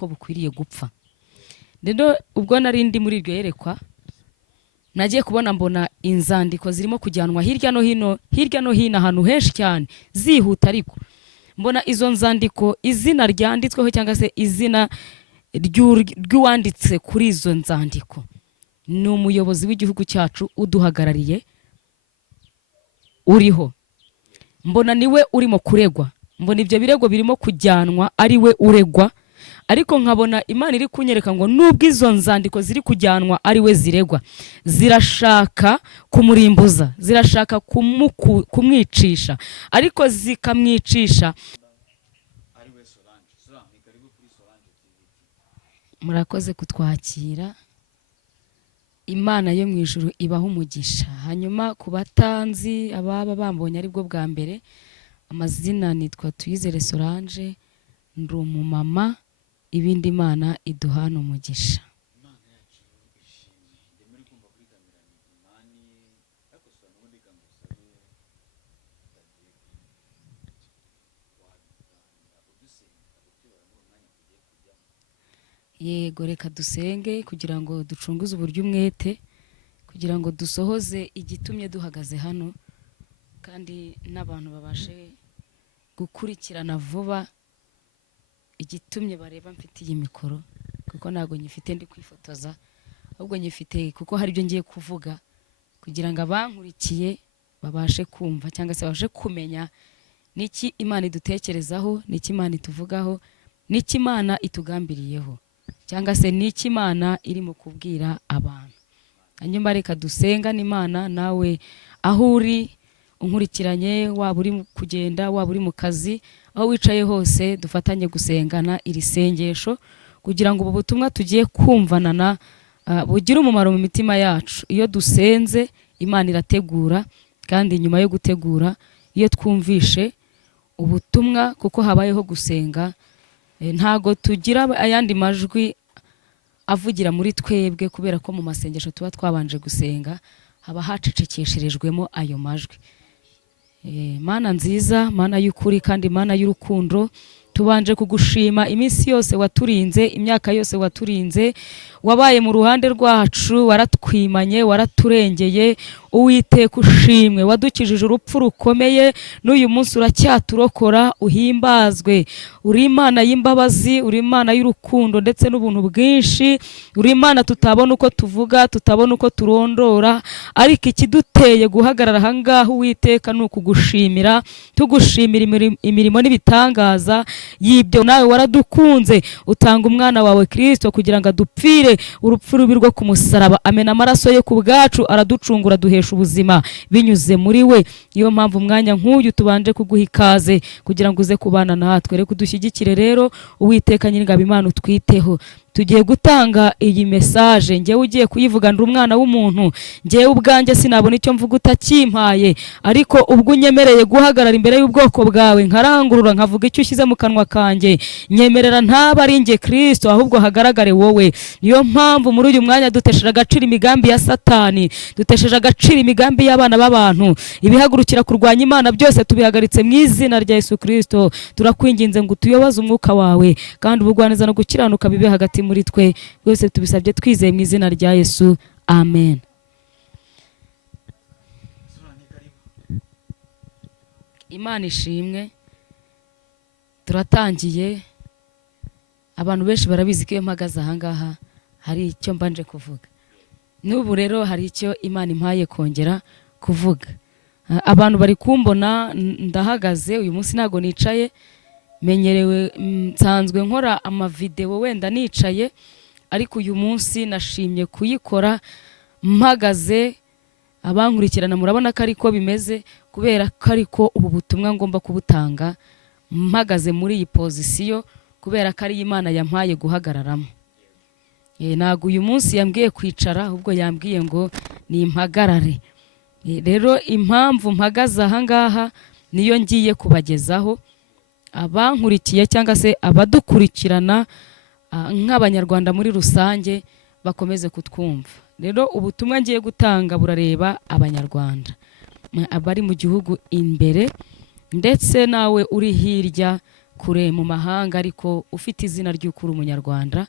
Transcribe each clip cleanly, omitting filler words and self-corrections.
ko bukwiriye gupfa. Rero ubwo nari ndi muri iryo yerekwa nagiye kubona mbona inzandiko zirimo kujyanwa hirya no hino ahantu henshi cyane zihuta, ariko mbona izo nzandiko izina ryanditsweho cyangwa se izina ry'uwanditse kuri izo nzandiko ni umuyobozi w'igihugu cyacu uduhagarariye uriho. Mbona niwe urimo kuregwa, mbona ibyo birego birimo kujyanwa ari we uregwa, ariko nkabona Imana iri kunyereka ngo nubwo izo nzandiko ziri kujyanwa ari we ziregwa, zirashaka kumurimbuza, zirashaka kumwicisha, ariko zikamwicisha. Murakoze kutwakira, Imana yo mu ijuru ibaho umugisha. Hanyuma ku batanzi ababa bambonye ari bwo bwa mbere, amazina nitwa Tuyizere Solange, ndi umumama, ibindi Imana iduhana umugisha. Yego, reka dusenge kugira ngo ducunguze uburyo umwete, kugira ngo dusohoze igitumye duhagaze hano, kandi n'abantu babashe gukurikirana vuba igitumye bareba mfite iyi mikoro, kuko ntago nyifite ndi kwifotoza, ahubwo nyifite kuko hari ibyo ngiye kuvuga, kugira ngo abankurikiye babashe kumva cyangwa se babashe kumenya niki Imana idutekerezaho, niki Imana ituvugaho, niki Imana itugambiriyeho, cyangwa se niki Imana irimo kubwira abantu. Hanyuma reka dusenga n'Imana. Nawe aho uri unkurikiranye, waba uri kugenda, waba uri mu kazi, aho wicaye hose, dufatanye gusengana iri sengesho kugira ngo ubu butumwa tugiye kumvanana bugira umumaro mu mitima yacu. Iyo dusenze Imana irategura, kandi nyuma yo gutegura, iyo twumvishe ubutumwa, kuko habayeho gusenga, ntago tugira ayandi majwi avugira muri twebwe, kubera ko mu masengesho tuba twabanje gusenga, haba hacecekesherejwemo ayo majwi. Mana nziza, Mana y'ukuri kandi Mana y'urukundo, tubanje kugushima iminsi yose waturinze, imyaka yose waturinze, wabaye mu ruhande rwacu, waratwimanye, waraturengeye. Uwiteka ushimwe, wadukijije urupfu rukomeye, n'uyu munsi uracyaturokora. Uhimbazwe, uri Imana y'imbabazi, uri Imana y'urukundo ndetse n'ubuntu bwinshi, uri Imana tutabona uko tuvuga, tutabona uko turondora, ariko ikiduteye guhagarara aha ngaha Uwiteka ni ukugushimira, tugushimira imirimo n'ibitangaza y'ibyo nawe waradukunze, utanga umwana wawe Kristo kugira ngo adupfire urupfu rubi rwo ku musaraba, amena amaraso ye ku bwacu, araducungura, duhesha ubuzima binyuze muri we. Niyo mpamvu umwanya nk'uyu tubanje kuguha ikaze kugira ngo uze kubana natwe. Reka udushyigikire rero Uwiteka Nyir'ingabo, Imana utwiteho. Tugiye gutanga iyi message, ngewe ugiye kuyivuga ndi umwana w'umuntu, ngewe ubwanjye sinabona icyo mvuga utakimpaye, ariko ubwo unyemereye guhagarara imbere y'ubwoko bwawe nkarangurura nkavuga icyo ushyize mu kanwa kanjye, nyemerera ntaba ari nge Kristo, ahubwo hagaragare wowe. Niyo mpamvu muri uyu mwanya dutesheje agaciro imigambi ya Satani, dutesheje agaciro imigambi y'abana b'abantu, ibihagurukira kurwanya Imana byose tubihagaritse mu izina rya Yesu Kristo. Turakwinginze ngo tuyoboze umwuka wawe, kandi ubugwaneza no gukiranuka bibe hagati muri twe. Byose tubisabye twizeye mu izina rya Yesu, amen. Imana ishimwe. Turatangiye. Abantu benshi barabizi ko iyo mpagaze aha ngaha hari icyo mbanje kuvuga. N'ubu rero hari icyo Imana impaye kongera kuvuga. Abantu bari kumbona ndahagaze, uyu munsi ntago nicaye, menyerewe nsanzwe nkora amavideo wenda nicaye, ariko uyu munsi nashimye kuyikora mpagaze. Abankurikirana murabona ko ariko bimeze, kubera ko ariko ubu butumwa ngomba kubutanga mpagaze muri iyi pozisiyo, kubera ko ari Imana yampaye guhagararamo. Ntago uyu munsi yambwiye kwicara, ahubwo yambwiye ngo ni impagarare. Rero impamvu mpagaze aha ngaha niyo ngiye kubagezaho. Abankurikiye cyangwa se abadukurikirana nk'abanyarwanda muri rusange bakomeze kutwumva. Rero ubutumwa ngiye gutanga burareba abanyarwanda, abari mu gihugu imbere, ndetse nawe uri hirya kure mu mahanga ariko ufite izina ry'ukuri umunyarwanda,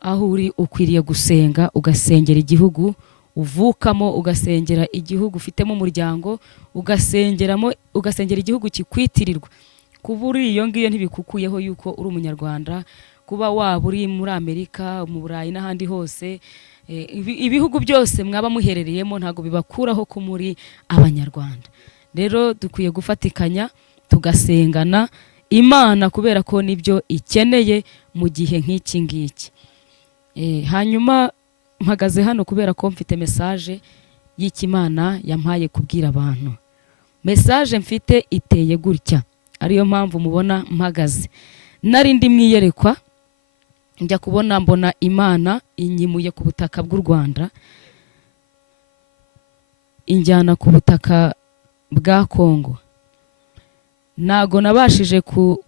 aho uri ukwiriye gusenga, ugasengera igihugu uvukamo, ugasengera igihugu ufitemo umuryango, ugasengera igihugu kikwitirirwa. Kuba uri iyo ngiyo ntibikukuyeho yuko uri umunyarwanda. Kuba waba uri muri Amerika, mu Burayi n'ahandi hose, ibihugu byose mwaba muherereyemo ntago bibakuraho ko muri abanyarwanda. Rero dukwiye gufatikanya tugasengana Imana kubera ko nibyo ikeneye mu gihe nk'iki ngiki. Hanyuma mpagaze hano kubera ko mfite message y'Imana yampaye kubwira abantu. Message mfite iteye gutya, ariyo mpamvu mubona mpagaze. Nari ndi mwiyerekwa njya kubona mbona Imana inyimuye ku butaka bw'u Rwanda, injyana ku butaka bwa Kongo. Nago nabashije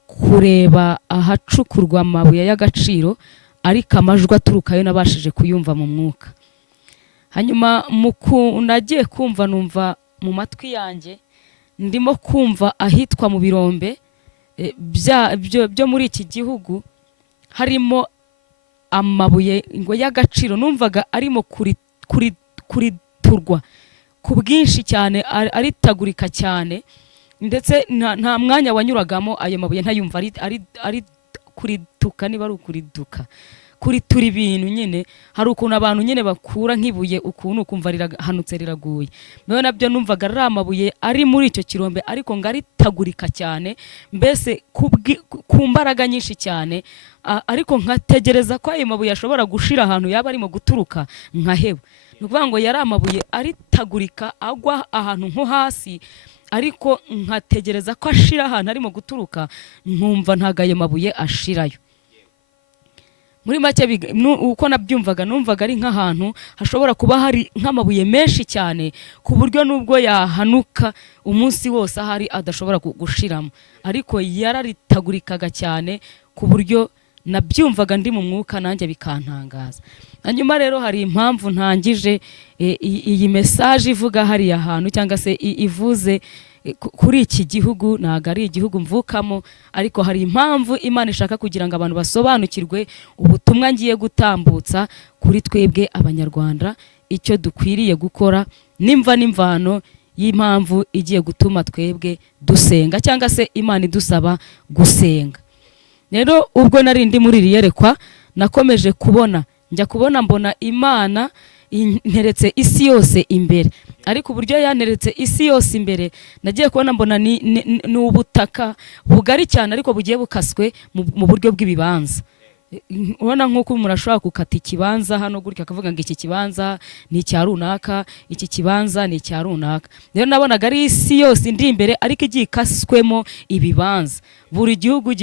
kureba ahacukurwa amabuye y'agaciro, ariko amajwi aturukayo nabashije kuyumva mu mwuka. Hanyuma nagiye kumva, numva mu matwi yanjye ndimo kumva ahitwa mu birombe byo muri iki gihugu harimo amabuye ngo y'agaciro. Numvaga arimo kuriturwa ku bwinshi cyane, aritagurika cyane, ndetse nta mwanya wanyuragamo ayo mabuye ntayumva ari kurituka, niba ari ukuriduka, kuritura ibintu nyine. Hari ukuntu abantu nyine bakura nk'ibuye ukuntu ukumva rirahanutse riraguye. Nayo nabyo numvaga ari amabuye ari muri icyo kirombe, ariko ngaritagurika cyane, mbese ku mbaraga nyinshi cyane. Ariko nkategereza ko ayo mabuye ashobora gushira ahantu yaba arimo guturuka nkaheba. Nukuvuga ngo yari amabuye aritagurika agwa ahantu nko hasi, ariko nkategereza ko ashira ahantu arimo guturuka, nkumva ntago ayo mabuye ashirayo. Muri make uko nabyumvaga, numvaga ari nk'ahantu hashobora kuba hari nk'amabuye menshi cyane, ku buryo nubwo yahanuka umunsi wose ahari adashobora gushiramo, ariko yararitagurikaga cyane ku buryo nabyumvaga ndi mu mwuka nanjye bikantangaza. Hanyuma rero hari impamvu ntangije iyi message ivuga hariya hantu, cyangwa se ivuze kuri iki gihugu. Ntago ari igihugu mvukamo, ariko hari impamvu Imana ishaka kugira ngo abantu basobanukirwe ubutumwa ngiye gutambutsa kuri twebwe abanyarwanda, icyo dukwiriye gukora, nimva n'imvano y'impamvu igiye gutuma twebwe dusenga, cyangwa se Imana idusaba gusenga. Rero ubwo nari ndi muri riyerekwa, nakomeje njya kubona mbona Imana interetse isi yose imbere. Ariko uburyo yaneretse isi yose imbere, nagiye kubona mbona ni ubutaka bugari cyane, ariko bugiye bukaswe mu buryo bw'ibibanza. Ubona nk'uko umuntu ashobora gukata ikibanza hano gutya akavuga ngo iki kibanza ni icya runaka, iki kibanza ni icya runaka. Rero nabonaga ari isi yose indi imbere, ariko igiye ikaswemo ibibanza. Buri gihugu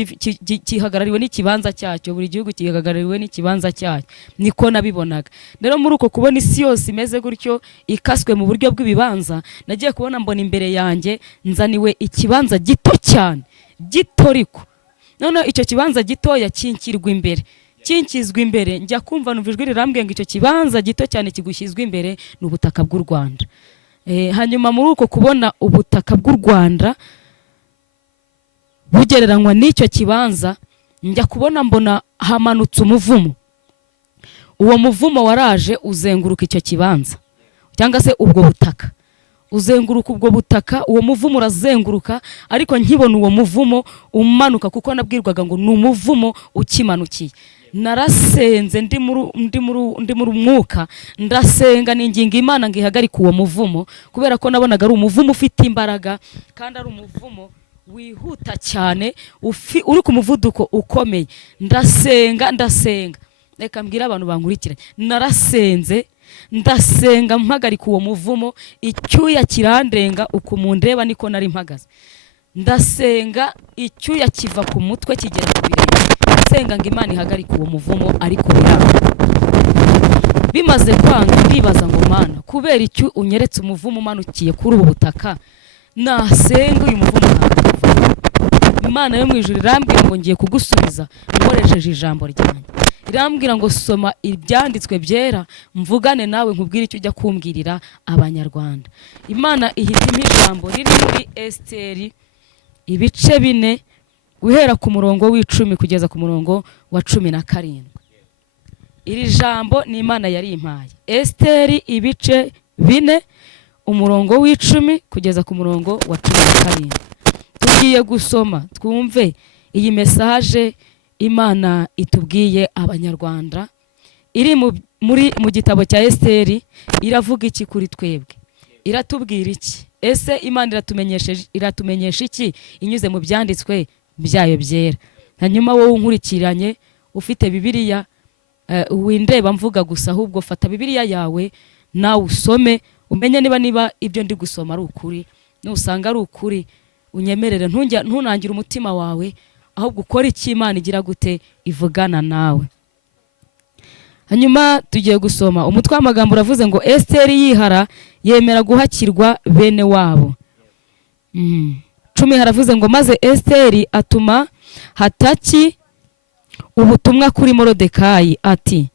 kihagarariwe n'ikibanza cyacyo, buri gihugu kihagarariwe n'ikibanza cyacyo. Niko nabibonaga. Rero muri uko kubona isi yose imeze gutyo ikaswe mu buryo bw'ibibanza, nagiye kubona mbona imbere yanjye nzaniwe ikibanza gito cyane, gito ariko none icyo kibanza gitoya kinkirwa imbere, njya kumva numva ijwi rirambwiye ngo icyo kibanza gito cyane kigushyizwe imbere ni ubutaka bw'u Rwanda. Hanyuma muri uko kubona ubutaka bw'u Rwanda bugereranywa n'icyo kibanza, njya kubona mbona hamanutse umuvumo. Uwo muvumo waraje uzenguruka icyo kibanza, cyangwa se ubwo butaka uzenguruka ubwo butaka. Uwo muvumo urazenguruka, ariko nkibona uwo muvumo umanuka, kuko nabwirwaga ngo ni umuvumo ukimanukiye. Narasenze ndi muri umwuka, ndasenga ninginga Imana ngo ihagarike uwo muvumo, kubera ko nabonaga ari umuvumo ufite imbaraga, kandi ari umuvumo wihuta cyane, uri ku muvuduko ukomeye. Ndasenga. Reka mbwira abantu bankurikira, narasenze ndasenga mpagarika uwo muvumo, icyuya kirandenga, uko mundeba niko nari mpagaze. Ndasenga icyuya kiva ku mutwe kigera ku birenge, senga ngo Imana ihagarike uwo muvumo, ariko biranga. Bimaze kwanga ndibaza ngo Mana, kubera icyo unyeretse umuvumo umanukiye kuri ubu butaka, nasenga uyu muvumo ntakuva. Imana yo mu ijuru irambwira ngo ngiye kugusubiza nkoresheje ijambo ryanjye. Irambwira ngo soma ibyanditswe byera, mvugane nawe nkubwire icyo ujya kumbwirira abanyarwanda. Imana ihitimo ijambo riri muri Esiteri ibice 4 guhera ku murongo w'10 kugeza ku murongo wa 17. Iri jambo ni Imana yari impaye. Esiteri ibice 4 umurongo w'10 kugeza ku murongo wa 17. Tugiye gusoma twumve iyi message Imana itubwiye abanyarwanda iri mu gitabo cya Esiteri. Iravuga iki kuri twebwe? Iratubwira iki? Ese Imana iratumenyesha iki inyuze mu byanditswe byayo byera? Hanyuma wowe unkurikiranye ufite Bibiliya, windeba mvuga gusa, ahubwo fata Bibiliya yawe nawe usome umenye niba ibyo ndi gusoma ari ukuri. Nusanga ari ukuri unyemerere, ntunangire umutima wawe, ahubwo ukora iki Imana igira gute ivugana nawe. Hanyuma tugiye gusoma umutwe w'amagambo uravuze ngo Esiteri yihara yemera guhakirwa bene wabo. 10 haravuze ngo maze Esiteri atuma Hataki ubutumwa kuri Morodekayi ati,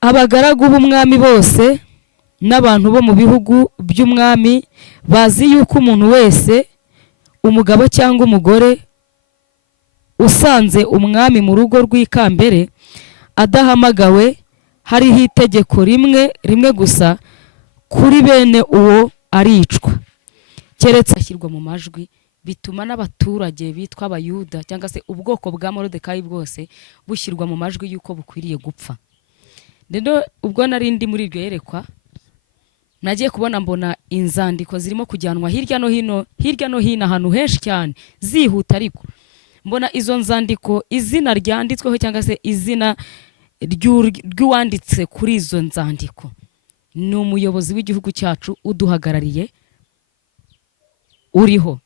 abagaragu b'umwami bose n'abantu bo mu bihugu by'umwami bazi yuko umuntu wese, umugabo cyangwa umugore, usanze umwami mu rugo rw'ikambere adahamagawe, hariho itegeko rimwe gusa, kuri bene uwo aricwa, keretse ashyirwa mu majwi. Bituma n'abaturage bitwa abayuda cyangwa se ubwoko bwa Morodekayi bwose bushyirwa mu majwi yuko bukwiriye gupfa. Rero ubwo nari ndi muri iryo yerekwa, nagiye kubona mbona inzandiko zirimo kujyanwa hirya no hino ahantu henshi cyane zihuta, ariko mbona izo nzandiko izina ryanditsweho cyangwa se izina ry'uwanditse kuri izo nzandiko ni umuyobozi w'igihugu cyacu uduhagarariye uriho.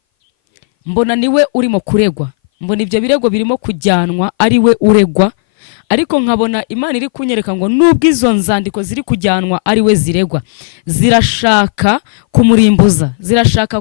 Mbona niwe urimo kuregwa, mbona ibyo birego birimo kujyanwa ari we uregwa, ariko nkabona Imana iri kunyereka ngo nubwo izo nzandiko ziri kujyanwa ari we ziregwa, zirashaka kumurimbuza, zirashaka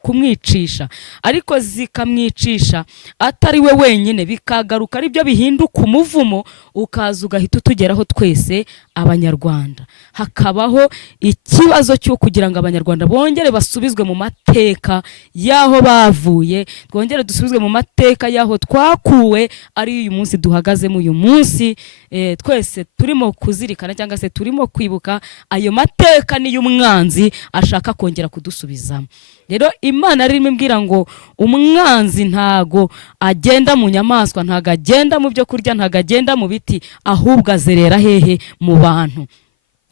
kumwicisha, ariko zikamwicisha atari we wenyine, bikagaruka ari byo bihinduka umuvumo, ukaza ugahita utugeraho twese abanyarwanda. Hakabaho ikibazo cyo kugira ngo abanyarwanda bongere basubizwe mu mateka yaho bavuye, twongere dusubizwe mu mateka yaho twakuwe, ari uyu munsi duhagazemo uyu munsi. Twese turimo kuzirikana cyangwa se turimo kwibuka ayo mateka ni y'umwanzi ashaka kongera kudusubizamo. Rero Imana arimo imbwira ngo umwanzi ntago agenda mu nyamaswa, ntago agenda mu byo kurya, ntago agenda mu biti, ahubwo azerera hehe? Mu bantu.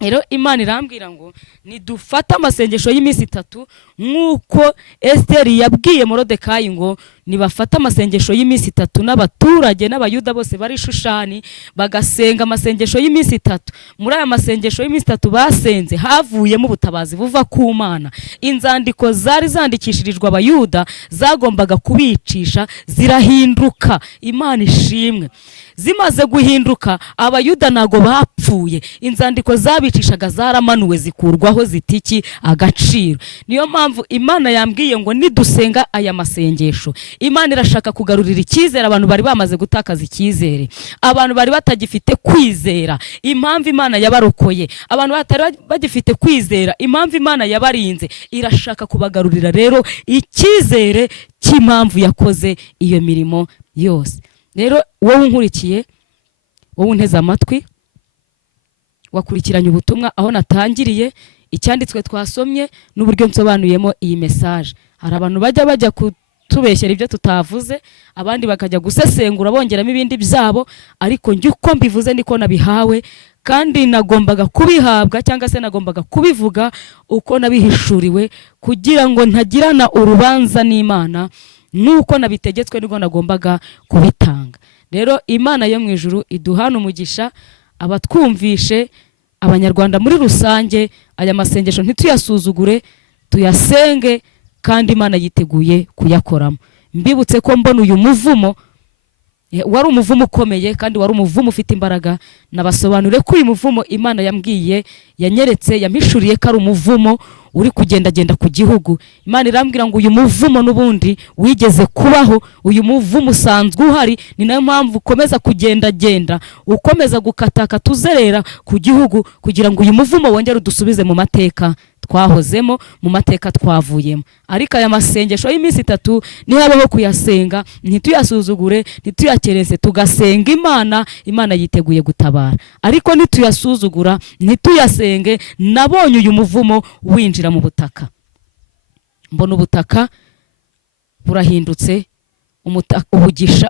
Rero Imana irambwira ngo nidufata amasengesho y'iminsi 3 nk'uko Esiteri yabwiye Morodekayi ngo nibafata amasengesho y'iminsi 3, n'abaturage n'abayuda bose bari Shushani bagasenga amasengesho y'iminsi 3. Muri aya masengesho y'iminsi 3 basenze havuyemo ubutabazi buva ku Mana. Inzandiko zari zandikishirijwe abayuda zagombaga kubicisha zirahinduka. Imana ishimwe. Zimaze guhinduka, abayuda nago bapfuye, inzandiko zabicishaga zaramanuwe zikurwaho zitiki agaciro. Niyo mpamvu Imana yambwiye ngo nidusenga aya masengesho, Imana irashaka kugarurira icyizere abantu bari bamaze gutakaza icyizere, abantu bari batagifite kwizera. Impamvu Imana yabarokoye, abantu batari bagifite kwizera, impamvu Imana yabarinze, irashaka kubagarurira rero icyizere cy'impamvu yakoze iyo mirimo yose. Rero wowe unkurikiye, wowe unteze amatwi, wakurikiranye ubutumwa aho natangiriye, icyanditswe twasomye n'uburyo nsobanuyemo iyi message. Hari abantu bajya kutubeshyera ibyo tutavuze, abandi bakajya gusesengura bongeramo ibindi byabo, ariko njye uko mbivuze niko nabihawe, kandi nagombaga kubihabwa cyangwa se nagombaga kubivuga uko nabihishuriwe, kugira ngo ntagirana urubanza n'Imana, nuko nabitegetswe nibwo nagombaga kubitanga. Rero Imana yo mu ijuru iduhana umugisha, abatwumvishe, abanyarwanda muri rusange, aya masengesho ntituyasuzugure, tuyasenge, kandi Imana yiteguye kuyakoramo. Mbibutse ko mbona uyu muvumo wari umuvumo ukomeye, kandi wari umuvumo ufite imbaraga. Nabasobanure ko uyu muvumo Imana yambwiye, yanyeretse, yampishuriye ko ari umuvumo uri kugendagenda ku gihugu. Imana irambwira ngo uyu muvumo n'ubundi wigeze kubaho, uyu muvumo usanzwe uhari, ni nayo mpamvu ukomeza kugendagenda ukomeza gukataka tuzerera ku gihugu kugira ngo uyu muvumo wongere udusubize mu mateka twahozemo, mu mateka twavuyemo. Ariko aya masengesho y'iminsi 3 nihabaho kuyasenga, ntituyasuzugure, ntituyakereze, tugasenga Imana. Imana yiteguye gutabara. Ariko nituyasuzugura, ntituyasenge, nabonye uyu muvumo winjira mu butaka. Mbona ubutaka burahindutse,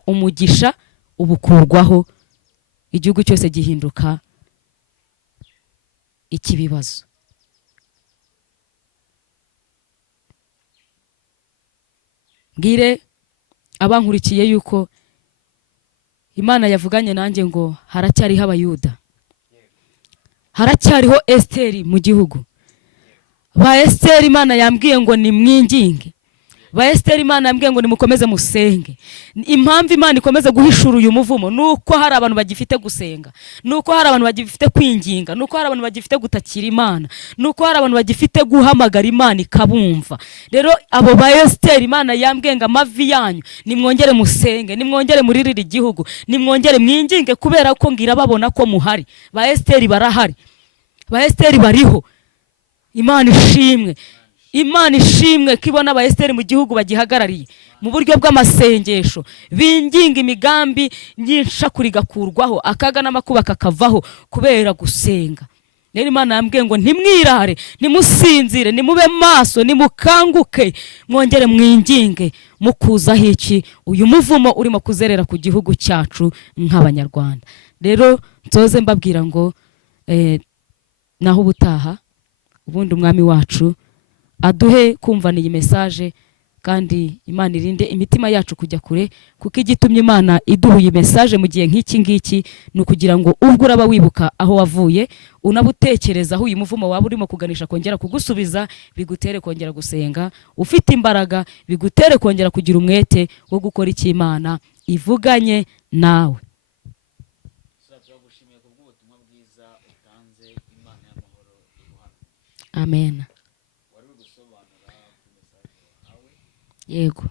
umugisha ubukurwaho, igihugu cyose gihinduka ikibibazo. Ngire abankurikiye yuko Imana yavuganye nanjye ngo haracyariho Abayuda, haracyariho Esteri mu gihugu. Ba Esteri Imana yambwiye ngo ni mwinginge, ba Esteri Imana yambwiye ngo nimukomeze musenge. Impamvu Imana ikomeze guhishura uyu muvumo nuko hari abantu bagifite gusenga, nuko hari abantu bagifite kwinginga, nuko hari abantu bagifite gutakira Imana, nuko hari abantu bagifite guhamagara Imana ikabumva. Rero abo ba Esteri Imana yambwiye ngo amavi yanyu nimwongere musenge, nimwongere muririre igihugu, nimwongere mwinginge, kubera ko ngira babona ko muhari. Ba Esteri barahari, ba Esteri bariho. Imana ishimwe, Imana ishimwe kibona aba Esteri mu gihugu bagihagarariye mu buryo bw'amasengesho, binginga imigambi nyinshakuri gakurwaho, akaga n'amakuba kakavaho kubera gusenga. Rero Imana yambwiye ngo ntimwirare, nimusinzire, nimube maso, nimukanguke, mwongere mwinginge, mukuzaho iki uyu muvumo urimo kuzerera ku gihugu cyacu nk'Abanyarwanda. Rero nzoze mbabwira ngo naho ubutaha ubundi umwami wacu aduhe kumvana iyi message, kandi Imana irinde imitima yacu kujya kure, kuko igitumye Imana iduha iyi message mu gihe nk'iki ngiki ni ukugira ngo ubwo uraba wibuka aho wavuye, unabutekerezaho uyu muvumo waba urimo kuganisha kongera kugusubiza, bigutere kongera gusenga ufite imbaraga, bigutere kongera kugira umwete wo gukora icyo Imana ivuganye nawe. Amen. Yego.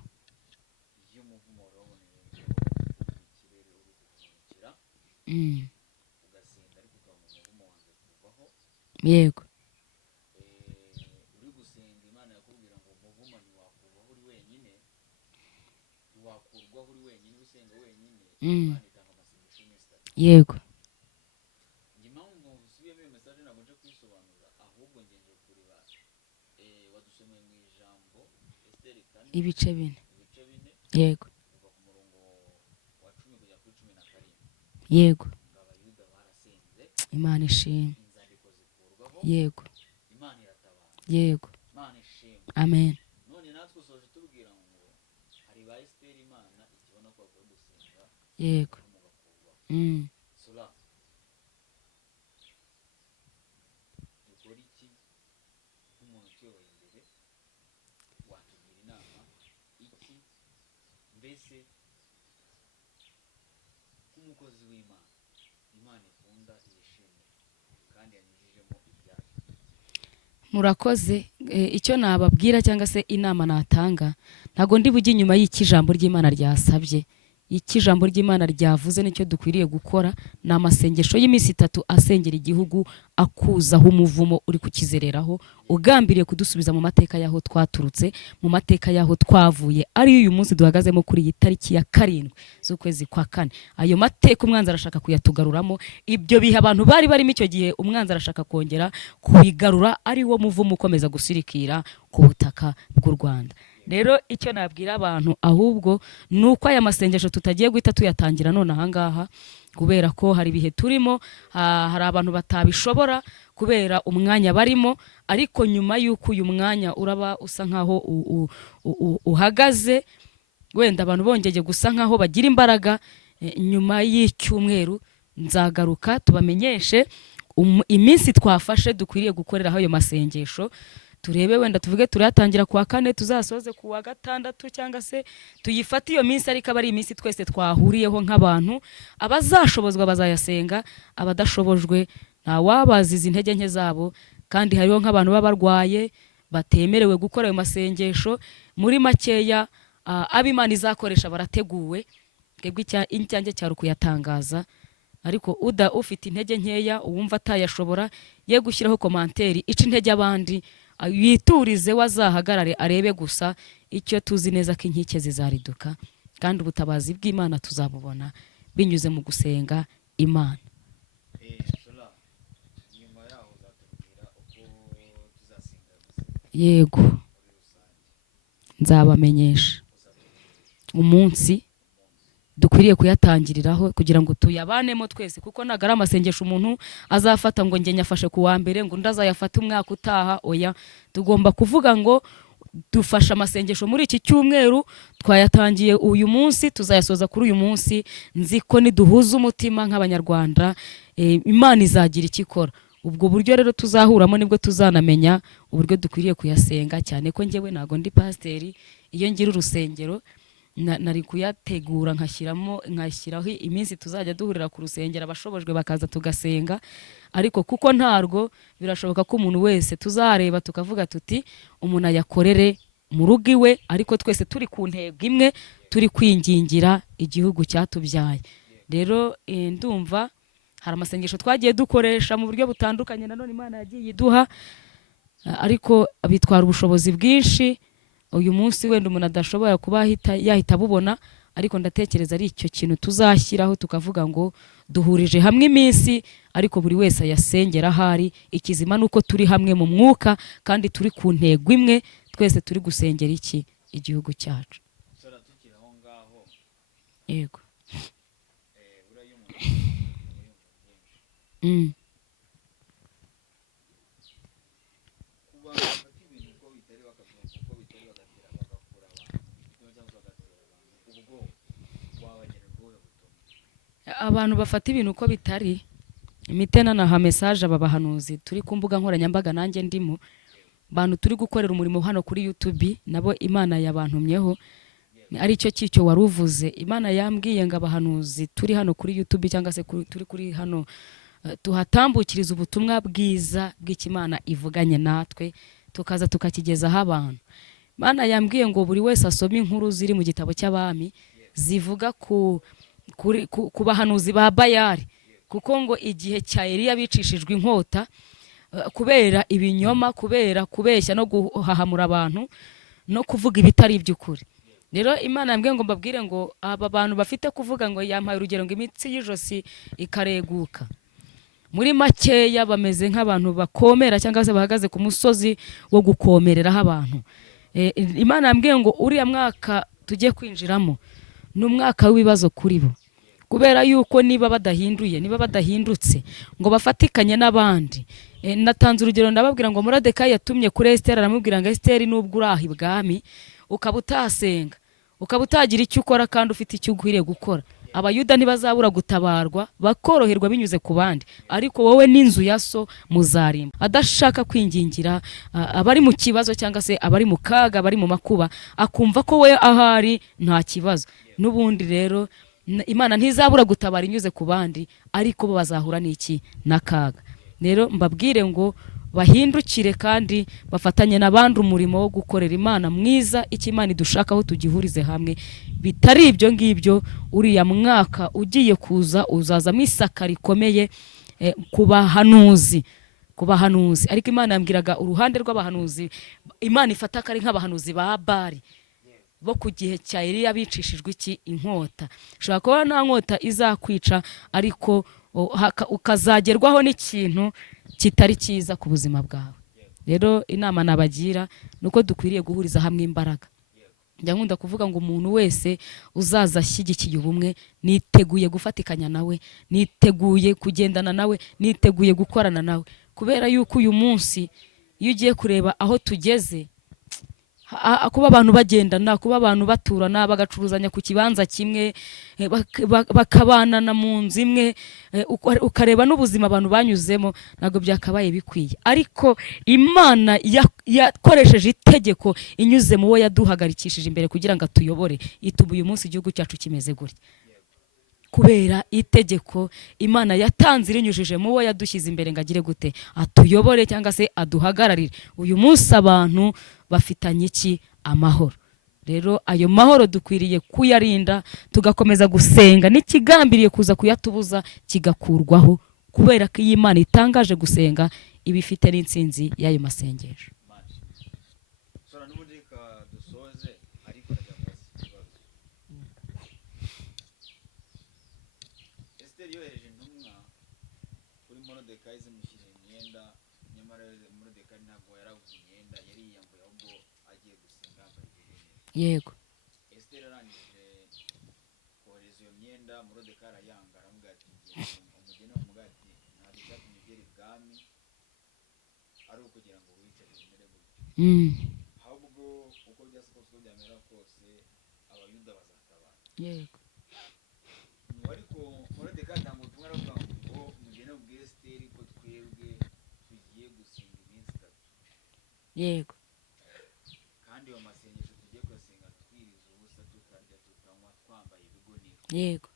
Yego. Yego. Ibice 4. Yego. Yego. Imana ishimwe. Yego. Yego. Amen. Yego. Murakoze. Icyo nababwira cyangwa se inama natanga, ntago ndi bujye inyuma y'ikijambo ry'Imana ryasabye. Ikijambo ry'Imana ryavuze nicyo dukwiriye gukora, na amasengesho y'iminsi 3 asengera igihugu, akuzaho umuvumo uri kukizereraho, ugambiriye kudusubiza mu mateka yaho twaturutse, mu mateka yaho twavuye, ari uyu munsi duhagazemo kuri iyi tariki ya 7 z'ukwezi kwa 4. Ayo mateka umwanzi arashaka kuyatugaruramo, ibyo biha abantu bari barimo icyo gihe umwanzi arashaka kongera kubigarura, ari wo muvumo ukomeza gusirikira ku butaka bw'u Rwanda. Rero icyo nabwira abantu ahubwo nuko aya masengesho tutagiye guhita tuyatangira none ahangaha, kubera ko hari ibihe turimo, hari abantu batabishobora kubera umwanya barimo, ariko nyuma y'uko uyu mwanya uraba usa nkaho uhagaze, wenda abantu bongeye gusa nkaho bagira imbaraga, nyuma y'icyumweru nzagaruka tubamenyeshe iminsi twafashe dukwiriye gukoreraho ayo masengesho. Turebe wenda tuvuge turatangira kuwa 4 tuzasoze kuwa 6, cyangwa se tuyifate iyo minsi, ariko abari iminsi twese twahuriyeho nk'abantu. Abazashobozwa bazayasenga, abadashobojwe nta wabaziza intege nke zabo, kandi hariho nk'abantu baba barwaye, batemerewe gukora ayo masengesho. Muri makeya abo Imana izakoresha barateguwe, twebwe icyanjye cyari ukuyatangaza, ariko ufite intege nkeya uwumva atayashobora ye gushyiraho komanteri ica intege abandi, yiturize wazahagarare arebe gusa. Icyo tuzi neza ko inkike zizariduka kandi ubutabazi bw'Imana tuzabubona binyuze mu gusenga Imana. Yego, nzabamenyesha umunsi dukwiriye kuyatangiriraho kugira ngo tuyabanemo twese, kuko nagara amasengesho umuntu azafata ngo njye nyafashe ku wa mbere ngo ndazayafata umwaka utaha. Oya, tugomba kuvuga ngo dufasha amasengesho muri iki cyumweru, twayatangiye uyu munsi, tuzayasoza kuri uyu munsi. Nzi ko niduhuza umutima nk'abanyarwanda, Imana izagira icyo ikora. Ubwo buryo rero tuzahuramo nibwo tuzanamenya uburyo dukwiriye kuyasenga, cyane ko njyewe ntago ndi pasiteri. Iyo ngira urusengero nari kuyategura nkashyiraho iminsi tuzajya duhurira ku rusengero, abashobojwe bakaza tugasenga. Ariko kuko ntarwo, birashoboka ko umuntu wese tuzareba tukavuga tuti umuntu ayakorere mu rugo iwe, ariko twese turi ku ntego imwe, turi kwingingira igihugu cyatubyaye. Rero ndumva hari amasengesho twagiye dukoresha mu buryo butandukanye, nanone Imana yagiye iduha, ariko bitwara ubushobozi bwinshi. Uyu munsi wenda umuntu adashobora kuba yahita abubona, ariko ndatekereza ari icyo kintu tuzashyiraho tukavuga ngo duhurije hamwe iminsi, ariko buri wese ayasengera ahari. Ikizima nuko turi hamwe mu mwuka kandi turi ku ntego imwe, twese turi gusengera igihugu cyacu. Yego. Abantu bafata ibintu uko bitari, imitena na message aba bahanuzi turi ku mbuga nkoranyambaga, nanjye ndimo bantu turi gukorera umurimo hano kuri YouTube, nabo Imana yabantumyeho. Ari cyo wari uvuze, Imana yambwiye ngo abahanuzi turi hano kuri YouTube cyangwa se turi kuri hano tuhatambukiriza ubutumwa bwiza bw'Imana ivuganye natwe, tukaza tukakigezaho abantu. Imana yambwiye ngo buri wese asome inkuru ziri mu gitabo cy'abami zivuga ku bahanuzi ba Bayali, kuko ngo igihe cya Eliya bicishijwe inkota kubera ibinyoma, kubera kubeshya no guhahamura abantu no kuvuga ibitari iby'ukuri. Rero Imana yambwiye ngo mbabwire ngo aba bantu bafite kuvuga ngo yampaye urugero ngo imitsi y'ijosi ikareguka, muri makeya bameze nk'abantu bakomera cyangwa se bahagaze ku musozi wo gukomereraho abantu. Imana yambwiye ngo uriya mwaka tugiye kwinjiramo ni umwaka w'ibibazo kuri bo, kubera yuko niba badahindutse ngo bafatikanye n'abandi. Natanze urugero ndababwira ngo Moridekayi yatumye kuri Esiteri, aramubwira ngo Esiteri, nubwo uri aho ibwami ukaba utasenga, ukaba utagira icyo ukora kandi ufite icyo ukwiriye gukora, Abayuda ntibazabura gutabarwa bakoroherwa binyuze ku bandi, ariko wowe n'inzu ya so muzarimba. Adashaka kwingingira abari mu kibazo cyangwa se abari mu kaga, abari mu makuba, akumva ko we ahari nta kibazo. N'ubundi rero Imana ntizabura gutabara inyuze ku bandi, ariko bo bazahura n'iki n'akaga. Rero mbabwire ngo bahindukire kandi bafatanye n'abandi umurimo wo gukorera Imana mwiza. Icyo Imana idushakaho tugihurize hamwe, bitari ibyo ngibyo uriya mwaka ugiye kuza uzazamo isaka rikomeye ku bahanuzi. Ariko Imana yambwiraga uruhande rw'abahanuzi, Imana ifata kari nk'abahanuzi ba Bali bo ku gihe cya Eliya bicishijwe inkota. Ushobora kuba nta nkota izakwica, ariko ukazagerwaho n'ikintu kitari cyiza ku buzima bwawe. Rero inama nabagira nuko dukwiriye guhuriza hamwe imbaraga. Njya nkunda kuvuga ngo umuntu wese uzaza ashyigikiye ubumwe, niteguye gufatikanya nawe, niteguye kugendana nawe, niteguye gukorana nawe, kubera yuko uyu munsi iyo ugiye kureba aho tugeze, kuba abantu bagendana, kuba abantu baturana, bagacuruzanya ku kibanza kimwe, bakabanana mu nzu imwe, ukareba n'ubuzima abantu banyuzemo, ntabwo byakabaye bikwiye. Ariko Imana yakoresheje itegeko inyuze mu wo yaduhagarikishije imbere kugira ngo atuyobore, ituma uyu munsi igihugu cyacu kimeze gutya. kubera itegeko Imana yatanze irinyujije mu wo yadushyize imbere ngo agire gute atuyobore cyangwa se aduhagararire. Uyu munsi abantu bafitanye iki? Amahoro. Rero ayo mahoro dukwiriye kuyarinda, tugakomeza gusenga n'ikigambiriye kuza kuyatubuza kigakurwaho, kubera ko iyi Imana itangaje gusenga iba ifite n'intsinzi y'ayo masengesho. Yego. Esiteri arangije kohereza iyo myenda Moridekayi arayanga, aramubwira ati umugeni wamubwira ati ntabwo icyatumye ugera ibwami ari ukugira ngo wicare bimere gutyo, ahubwo uko byasa kose uko byamera kose abayuda bazatabara. Yego. Ariko Moridekayi atanga ubutumwa aravuga ngo umugeni abwire Esiteri ko twebwe tugiye gusenga iminsi 3. Yego. Yego.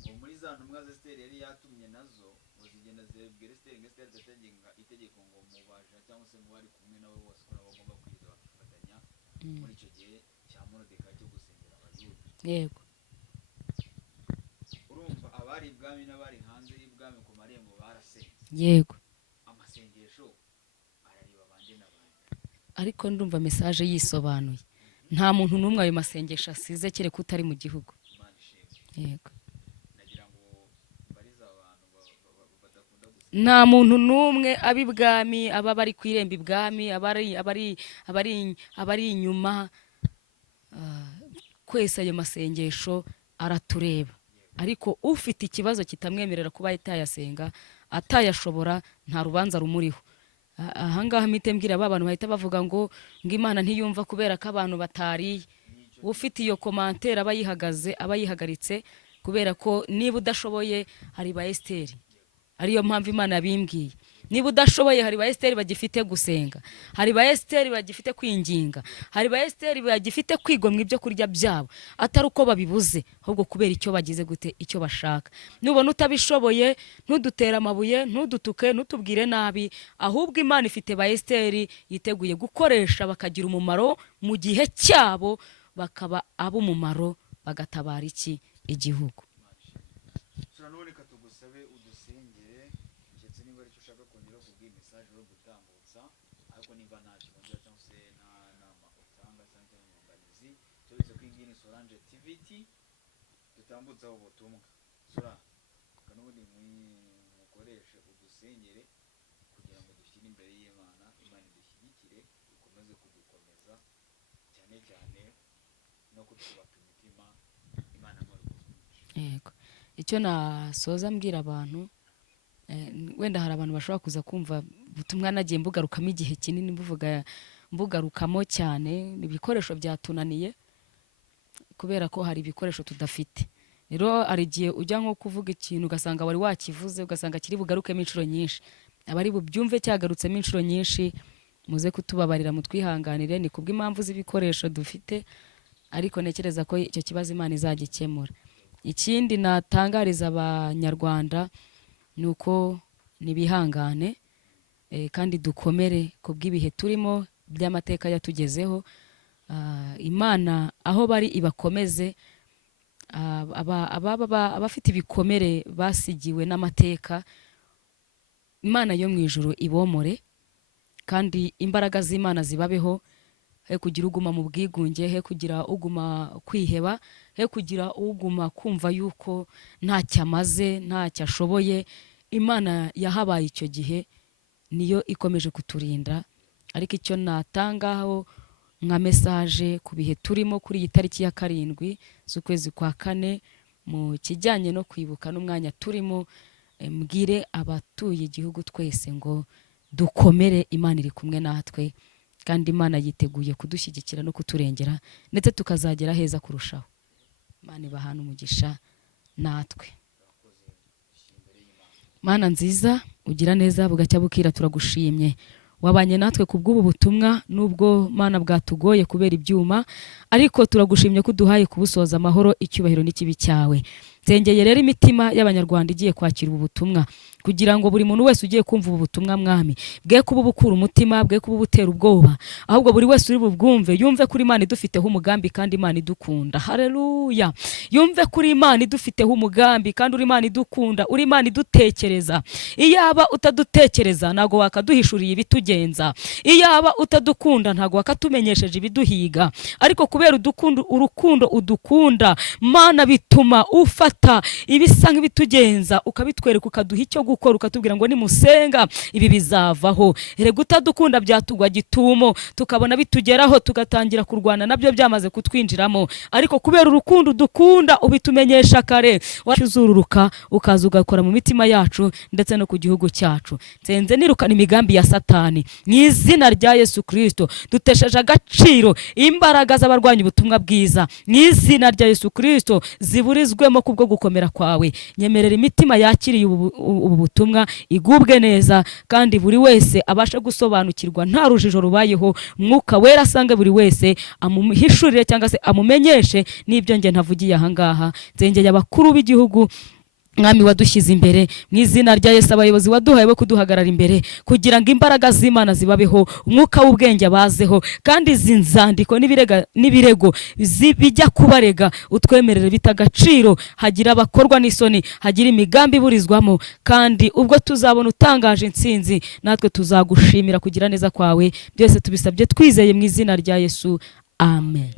Ngo muri za ntumwa Esiteri yari yatumye nazo ngo zigenda zibwira Esiteri ngo Esiteri atategeka itegeko ngo mubaja cyangwa se mu bari kumwe nabo bose ko nabo bagomba kwiga bakifatanya muri icyo gihe cya Moridekayi cyo gusengera abayuda. Yego. Urumva abari ibwami n'abari hanze y'ibwami ku marembo barasenze. Yego. Amasengesho arareba abandi n'abandi. Ariko ndumva message yisobanuye. Nta muntu n'umwe ayo masengesho asize kereka utari mu gihugu. Yego. Nta muntu n'umwe abibwami aba bari kwiremba ibwami abari inyuma, kwese ayo masengesho aratureba. Ariko ufite ikibazo kitamwemerera kuba atayasenga atayashobora nta rubanza rumuriho. Ahangaha mpite mbwira abantu bahita bavuga ngo Imana ntiyumva kubera ko abantu batariye. Ufite iyo commentaire aba yihagaritse, kubera ko niba udashoboye hari ba Esiteri, ariyo mpamvu Imana yabimbwiye. Niba udashoboye hari ba Esiteri bagifite gusenga, hari ba Esiteri bagifite kwinginga, hari ba Esiteri bagifite kwigomwa ibyo kurya byabo, atari uko babibuze ahubwo kubera icyo bagize gute, icyo bashaka. Nubona utabishoboye ntudutera amabuye, ntudutuke, ntutubwire nabi, ahubwo Imana ifite ba Esiteri yiteguye gukoresha bakagira umumaro mu gihe cyabo, bakaba ab'umumaro bagatabara iki? Igihugu. None katugusabe udusengere ndetse niba ari cyo ushaka kongera kubwira message yo gutambutsa, ariko niba nta kongera cyangwa se nta nama utanga cyangwa inyunganizi, tubitse ko ingini Solange TVT dutambutsaho ubutumwa. Sora kanubundi mukoreshe udusengere kugira ngo dushyire imbere y'Imana, Imana idushyigikire, ikomeze kudukomeza cyane cyane no kutwubaka imitima, Imana muri Yego. Icyo nasoza mbwira abantu, wenda hari abantu bashobora kuza kumva ubutumwa nagiye mbugarukamo igihe kinini mbugarukamo cyane, ibikoresho byatunaniye kubera ko hari ibikoresho tudafite. Rero hari igihe ujya nko kuvuga ikintu ugasanga wari wakivuze ugasanga kiri bugarukemo inshuro nyinshi, abari bubyumve cyagarutsemo inshuro nyinshi muze kutubabarira mutwihanganire, ni kubw'impamvu z'ibikoresho dufite, ariko nekereza ko icyo kibazo Imana izagikemura. Ikindi natangariza abanyarwanda ni uko nibihangane kandi dukomere ku bw'ibihe turimo by'amateka yatugezeho. Imana aho bari ibakomeze, abafite ibikomere basigiwe n'amateka, Imana yo mu ijuru ibomore, kandi imbaraga z'Imana zibabeho, he kugira uguma mu bwigunge, he kugira uguma kwiheba, he kugira uguma kumva yuko ntacyo amaze, ntacyo ashoboye. Imana yahabaye icyo gihe niyo ikomeje kuturinda. Ariko icyo natangaho nka message ku bihe turimo kuri iyi tariki ya 7 z'ukwezi kwa 4 mu kijyanye no kwibuka n'umwanya turimo, mbwire abatuye igihugu twese ngo dukomere, Imana iri kumwe natwe, kandi Imana yiteguye kudushyigikira no kuturengera, ndetse tukazagera heza kurushaho. Imana ibahana umugisha natwe. Mana nziza, ugira neza bugacya bukira, turagushimye. Wabanye natwe kubw'ubu butumwa, nubwo Mana bwatugoye kubera ibyuma, ariko turagushimye ko duhaye kubusoza amahoro, icyubahiro n'ikibi cyawe. nsengeye rero imitima y'abanyarwanda igiye kwakira ubu butumwa, kugira ngo buri muntu wese ugiye kumva ubu butumwa mwami bwe kuba bukura umutima, bwe kuba butera ubwoba, ahubwo buri wese uri bubwumve yumve kuri Imana idufiteho umugambi kandi Imana idukunda. Haleluya! Yumve kuri Imana idufiteho umugambi kandi uri Imana idukunda, uri Imana idutekereza. Iyaba utadutekereza ntago wakaduhishuriye ibitugenza, iyaba utadukunda ntago wakatumenyesheje ibiduhiga, ariko kubera urukundo udukunda Mana bituma ufata ibisa nk'ibitugenza ukabitwereka, ukaduha icyo gukora, ukatubwira ngo nimusenga ibi bizavaho. Erega utadukunda byatugwa gitumo tukabona bitugeraho tugatangira kurwana nabyo byamaze kutwinjiramo, ariko kubera urukundo dukunda ubitumenyesha kare, wacuzururuka ukaza ugakora mu mitima yacu ndetse no ku gihugu cyacu. Nsenze nirukana imigambi ya Satani mu izina rya Yesu Kristo. Dutesheje agaciro imbaraga z'abarwanya ubutumwa bwiza mu izina rya Yesu Kristo, ziburizwemo kubwo gukomera kwawe. Nyemerera imitima yakiriye ubu butumwa igubwe neza, kandi buri wese abashe gusobanukirwa nta rujijo rubayeho. Mwuka wera asange buri wese amuhishurire cyangwa se amumenyeshe n'ibyo nge ntavugiye ahangaha. Nzengeye abakuru b'igihugu Mwami wadushyize imbere mu izina rya Yesu, abayobozi waduhaye bo kuduhagarara imbere kugira ngo imbaraga z'Imana zibabeho, umwuka w'ubwenge bazeho, kandi izi nzandiko n'ibirego bijya kubarega utwemerere bitagaciro, hagira abakorwa n'isoni, hagira imigambi iburizwamo, kandi ubwo tuzabona utangaje intsinzi natwe tuzagushimira kugira neza kwawe. Byose tubisabye twizeye mu izina rya Yesu, amen.